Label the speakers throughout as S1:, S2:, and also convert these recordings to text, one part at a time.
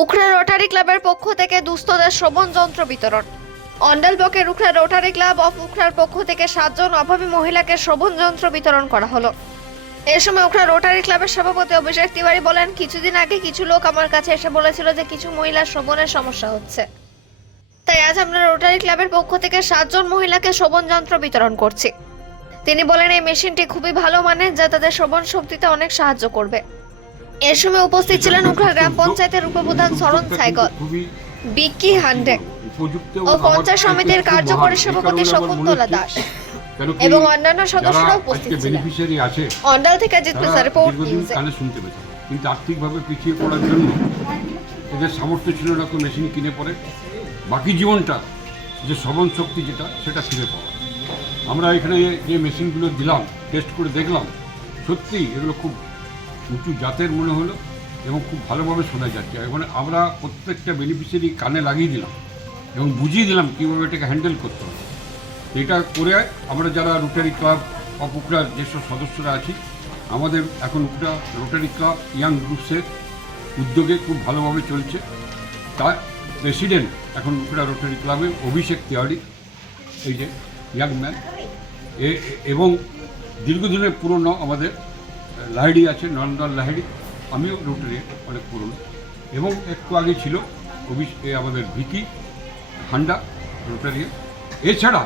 S1: Ukhra rotary ক্লাবের পক্ষ থেকে দুস্থদের শ্রবণ যন্ত্র বিতরণ। অন্ডাল ব্লকের উখরা রোটারি ক্লাব অফ উখরার পক্ষ থেকে সাতজন অভাবী মহিলাকে শ্রবণ যন্ত্র বিতরণ করা হলো। এ সময় উখরা রোটারি ক্লাবের সভাপতি অভিষেক তিওয়ারি বলেন, কিছুদিন আগে কিছু লোক আমার কাছে এসে বলেছিল যে কিছু মহিলার শ্রবণের সমস্যা হচ্ছে। তাই আজ আমরা রোটারি ক্লাবের পক্ষ থেকে সাতজন মহিলাকে শ্রবণ যন্ত্র বিতরণ করছি। তিনি বলেন, এই মেশিনটি খুবই ভালো মানের যা তাদের শ্রবণ শক্তিতে অনেক সাহায্য করবে। এর সময় উপস্থিত ছিলেন উখরা গ্রাম পঞ্চায়েতের উপপ্রধান শরণ সাইগল
S2: খুবই
S1: বিক্কি হান্ডেক ও পঞ্চায়েত সমিতির কার্যকরী সভাপতি শকুন্তলা দাস এবং অন্যান্য সদস্যরা উপস্থিত ছিলেন। অন্ডাল থেকে
S2: তারা
S1: পেশা রিপোর্ট নিউজে
S2: শুনতে পেত কিন্তু আর্থিকভাবে পিছিয়ে পড়ার জন্য এদের সামর্থ্য ছিল না তো মেশিন কিনে পড়ে বাকি জীবনটা যে শ্রবণ শক্তি যেটা সেটা ফিরে পাওয়া। আমরা এখানে যে মেশিনগুলো দিলাম টেস্ট করে দেখলাম সত্যি এগুলো খুব উঁচু জাতের মনে হলো এবং খুব ভালোভাবে শোনা যাচ্ছে। এখন আমরা প্রত্যেকটা বেনিফিশিয়ারি কানে লাগিয়ে দিলাম এবং বুঝিয়ে দিলাম কীভাবে এটাকে হ্যান্ডেল করতে হবে। এটা করে আমরা যারা রোটারি ক্লাব অফ উকড়ার যেসব সদস্যরা আছি, আমাদের এখন উকড়া রোটারি ক্লাব ইয়াং গ্রুপসের উদ্যোগে খুব ভালোভাবে চলছে। তার প্রেসিডেন্ট এখন উকড়া রোটারি ক্লাবে অভিষেক তিওয়ারি, এই যে ইয়াং ম্যান এবং দীর্ঘদিনের পুরনো আমাদের লাহিড়ি আছে নন্দন লাহিড়ি। আমিও রোটারি অনেক পুরনো। এবং একটু আগে ছিল অভিষ আমাদের ভিকি হান্ডা রোটারি এছাড়া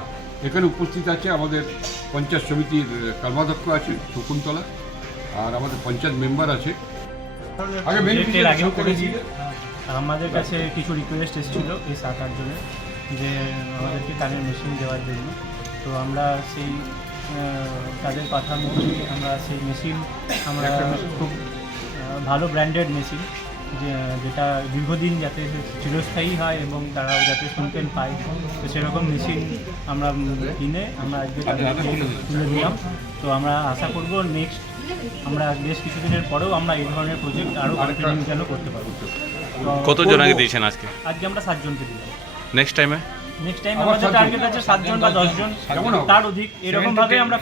S2: এখানে উপস্থিত আছে আমাদের পঞ্চায়েত সমিতির কর্মাধ্যক্ষ আছে শকুন্তলা আর আমাদের পঞ্চায়েত মেম্বার আছে। আগে
S3: আগেও করেছি। আমাদের কাছে কিছু রিকোয়েস্ট এসেছিল এই সাত আট জনের যে আমাদেরকে কানের মেশিন দেওয়ার জন্য। তো আমরা সেই তাদের কথা মতো আমরা সেই মেশিন আমরা খুব ভালো ব্র্যান্ডেড মেশিন যে যেটা দীর্ঘদিন যাতে চিরস্থায়ী হয় এবং তারা যাতে শুনতেন পায়। তো সেরকম মেশিন আমরা কিনে আমরা আজকে তাদেরকে তুলে দিলাম। তো আমরা আশা করব নেক্সট আমরা বেশ কিছুদিনের পরেও আমরা এই ধরনের প্রজেক্ট আরও কন্টিনিউ যেন করতে পারব
S4: কতজন আগে দিয়েছেন আজকে?
S3: আজকে আমরা সাতজনকে দিলাম।
S4: নেক্সট টাইমে
S3: নেক্সট টাইম আমাদের টার্গেট আছে সাতজন বা দশজন।
S2: কেমন হবে?
S3: তার অধিক এরকম ভাবে আমরা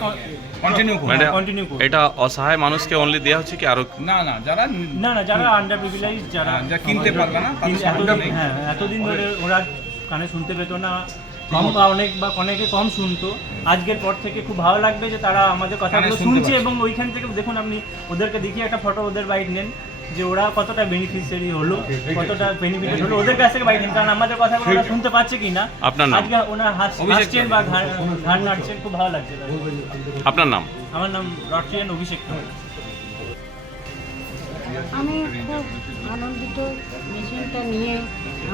S3: কন্টিনিউ
S4: মানে
S3: কন্টিনিউ করব।
S4: এটা অসহায় মানুষকে অনলি দেওয়া হচ্ছে কি আরও
S5: না না যারা
S3: না না যারা আন্ডার প্রিভিলেজ যারা
S5: হ্যাঁ, যারা কিনতে পারবে না, তাদের।
S3: হ্যাঁ এতদিন ধরে ওরা কানে শুনতে পেত না। কম বা অনেক বা অনেকে কম শুনতো। আজকের পর থেকে খুব ভালো লাগবে যে তারা আমাদের কথাগুলো শুনছে এবং ওইখান থেকে দেখুন আপনি ওদেরকে দেখিয়ে একটা ফটো ওদের বাইক নেন। যে ওরা কতটা বেনিফিশিয়ারি হলো কতটা বেনিফিট হলো ওদের কাছ থেকে নেন কারণ আমাদের কথাগুলো ওরা শুনতে পাচ্ছে কি না
S4: আপনার নাম?
S3: আজকে ওনার হাসছেন বা ঘাড় নাড়ছেন খুব ভালো লাগছে।
S4: আপনার নাম?
S3: আমার নাম রট্রিয়ান অভিষেক
S6: আমি খুব আনন্দিত মেশিনটা নিয়ে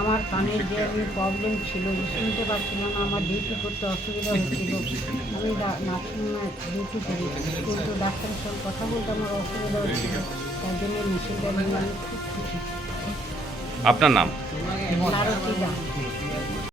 S6: আমার কানের যে প্রবলেম ছিল শুনতে পাচ্ছিলাম না আমার ডিউটি করতে অসুবিধা হচ্ছিল। আমি ডিউটি করি কিন্তু ডাক্তারের সঙ্গে কথা বলতে আমার অসুবিধা হচ্ছিল তার জন্য মেশিনটা নিয়ে আমি খুব খুশি।
S4: আপনার নাম?
S6: নারকী দাম